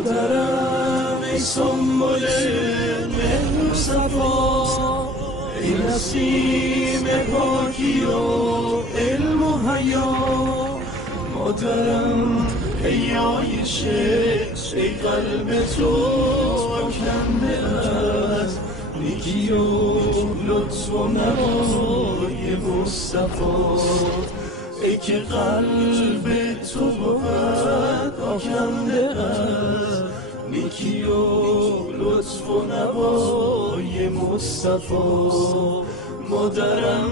مادرم ای سنبل مهر و صفا، ای نسیم پاکی و علم و حیا. مادرم ای عایشه، ای قلب تو آکنده از نیکی و لطف و نوای مصطفی. ای که قلب تو بود آکنده از نیکی و لطف و نوای مصطفی. مادرم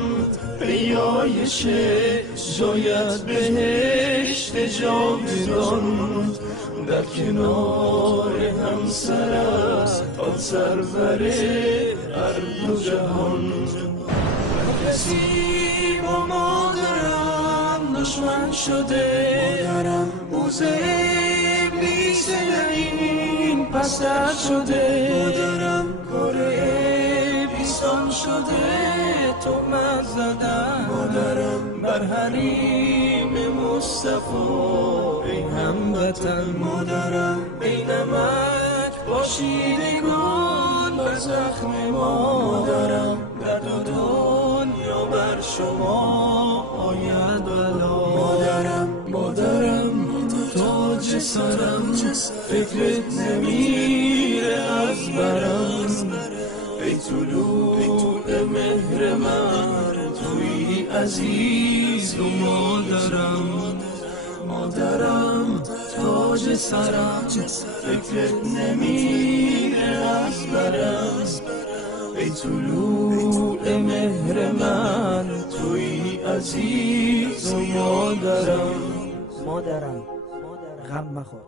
ای عایشه، شاید بهشت جاودان در کنار همسرت تا سرور ارض و جهان. کسی با مادرم دشمن شده، موزه ابلیس لعین پستر شده. مادرم کار ابلیسان شده، تهمت زدن مادرم بر حریم مصطفی. ای هموطن مادرم، ای نمک پاشیدگان بر زخم ما. مادرم در دو دنیا بر شما آید بلا. مادرم تاج سرم، فکرت نمیره از برم. ای طلوع مهر من، توی عزیز و مادرم تاج سرم، فکرت نمیره از برم. ای طلوع مهر من، توی عزیز و مادرم. غم مخور